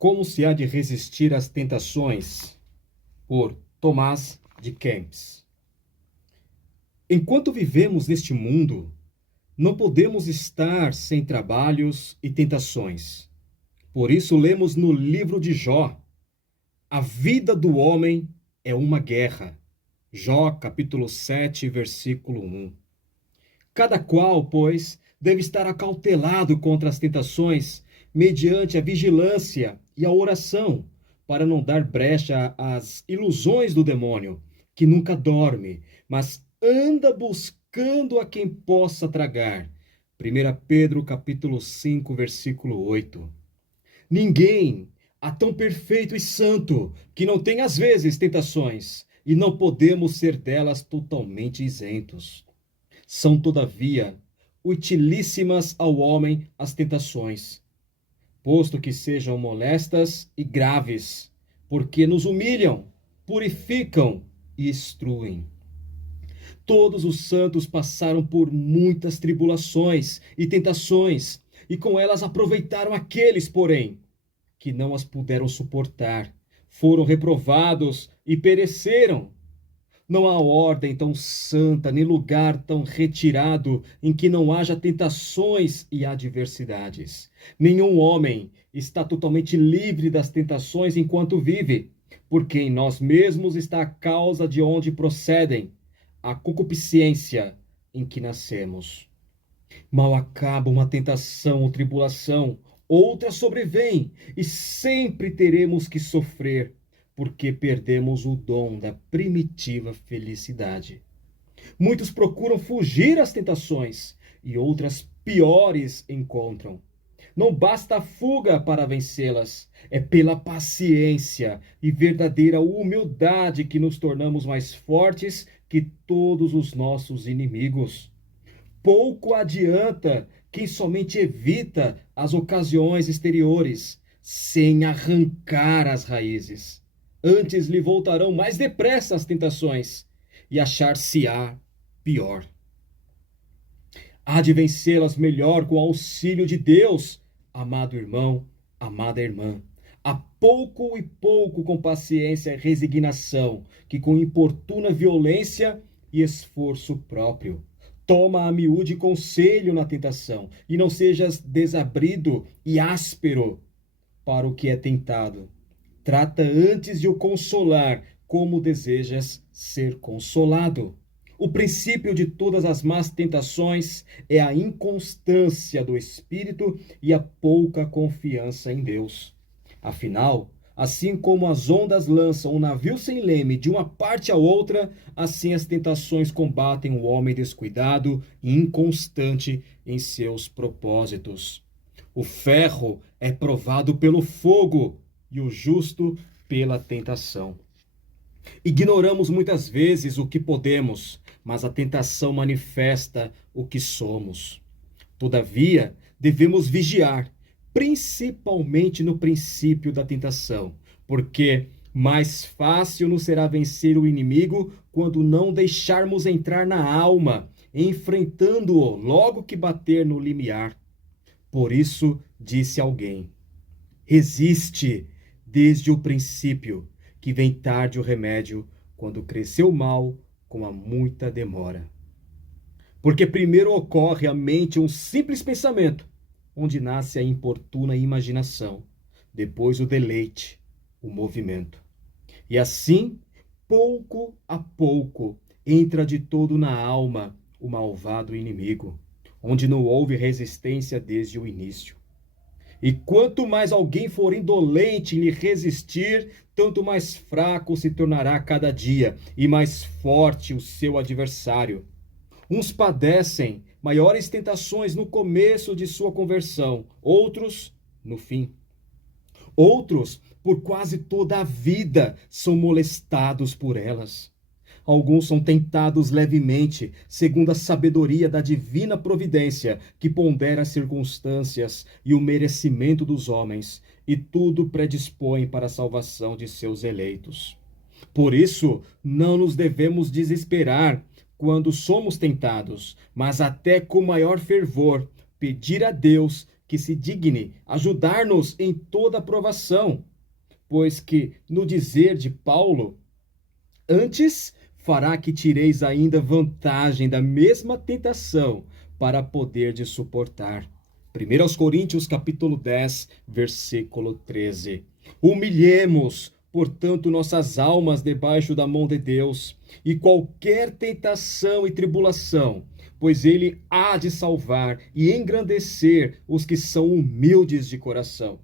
Como se há de resistir às tentações? Por Tomás de Kempis. Enquanto vivemos neste mundo, não podemos estar sem trabalhos e tentações. Por isso lemos no livro de Jó: a vida do homem é uma guerra. Jó, capítulo 7, versículo 1. Cada qual, pois, deve estar acautelado contra as tentações, mediante a vigilância e a oração, para não dar brecha às ilusões do demônio, que nunca dorme, mas anda buscando a quem possa tragar. 1 Pedro, capítulo 5, versículo 8. Ninguém há tão perfeito e santo que não tem às vezes tentações, e não podemos ser delas totalmente isentos. São, todavia, utilíssimas ao homem as tentações, posto que sejam molestas e graves, porque nos humilham, purificam e instruem. Todos os santos passaram por muitas tribulações e tentações, e com elas aproveitaram aqueles, porém, que não as puderam suportar, foram reprovados e pereceram. Não há ordem tão santa, nem lugar tão retirado em que não haja tentações e adversidades. Nenhum homem está totalmente livre das tentações enquanto vive, porque em nós mesmos está a causa de onde procedem, a concupiscência em que nascemos. Mal acaba uma tentação ou tribulação, outra sobrevém, e sempre teremos que sofrer, porque perdemos o dom da primitiva felicidade. Muitos procuram fugir às tentações, e outras piores encontram. Não basta a fuga para vencê-las, é pela paciência e verdadeira humildade que nos tornamos mais fortes que todos os nossos inimigos. Pouco adianta quem somente evita as ocasiões exteriores, sem arrancar as raízes. Antes lhe voltarão mais depressa as tentações, e achar-se-á pior. Há de vencê-las melhor com o auxílio de Deus, amado irmão, amada irmã. A pouco e pouco com paciência e resignação, que com importuna violência e esforço próprio. Toma a miúde conselho na tentação, e não sejas desabrido e áspero para o que é tentado. Trata antes de o consolar, como desejas ser consolado. O princípio de todas as más tentações é a inconstância do espírito e a pouca confiança em Deus. Afinal, assim como as ondas lançam um navio sem leme de uma parte a outra, assim as tentações combatem o homem descuidado e inconstante em seus propósitos. O ferro é provado pelo fogo e o justo pela tentação. Ignoramos muitas vezes o que podemos, mas a tentação manifesta o que somos. Todavia, devemos vigiar, principalmente no princípio da tentação, porque mais fácil nos será vencer o inimigo quando não deixarmos entrar na alma, enfrentando-o logo que bater no limiar. Por isso, disse alguém: resiste desde o princípio, que vem tarde o remédio, quando cresceu o mal com a muita demora. Porque primeiro ocorre à mente um simples pensamento, onde nasce a importuna imaginação, depois o deleite, o movimento. E assim, pouco a pouco, entra de todo na alma o malvado inimigo, onde não houve resistência desde o início. E quanto mais alguém for indolente em lhe resistir, tanto mais fraco se tornará cada dia e mais forte o seu adversário. Uns padecem maiores tentações no começo de sua conversão, outros no fim. Outros, por quase toda a vida, são molestados por elas. Alguns são tentados levemente, segundo a sabedoria da divina providência, que pondera as circunstâncias e o merecimento dos homens, e tudo predispõe para a salvação de seus eleitos. Por isso, não nos devemos desesperar quando somos tentados, mas até com maior fervor, pedir a Deus que se digne ajudar-nos em toda aprovação, pois que, no dizer de Paulo, antes fará que tireis ainda vantagem da mesma tentação para poder de suportar. 1 Coríntios capítulo 10, versículo 13. Humilhemos, portanto, nossas almas debaixo da mão de Deus, e qualquer tentação e tribulação, pois ele há de salvar e engrandecer os que são humildes de coração.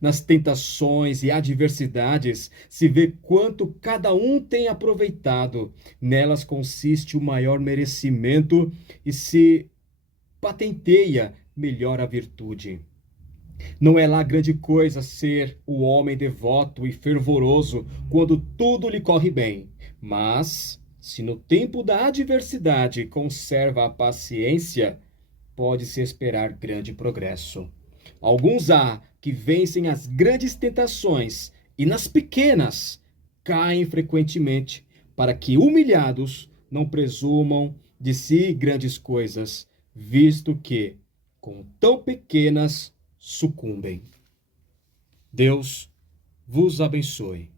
Nas tentações e adversidades se vê quanto cada um tem aproveitado. Nelas consiste o maior merecimento e se patenteia melhor a virtude. Não é lá grande coisa ser o homem devoto e fervoroso quando tudo lhe corre bem, mas se no tempo da adversidade conserva a paciência, pode-se esperar grande progresso. Alguns há que vencem as grandes tentações e nas pequenas caem frequentemente, para que, humilhados, não presumam de si grandes coisas, visto que, com tão pequenas, sucumbem. Deus vos abençoe.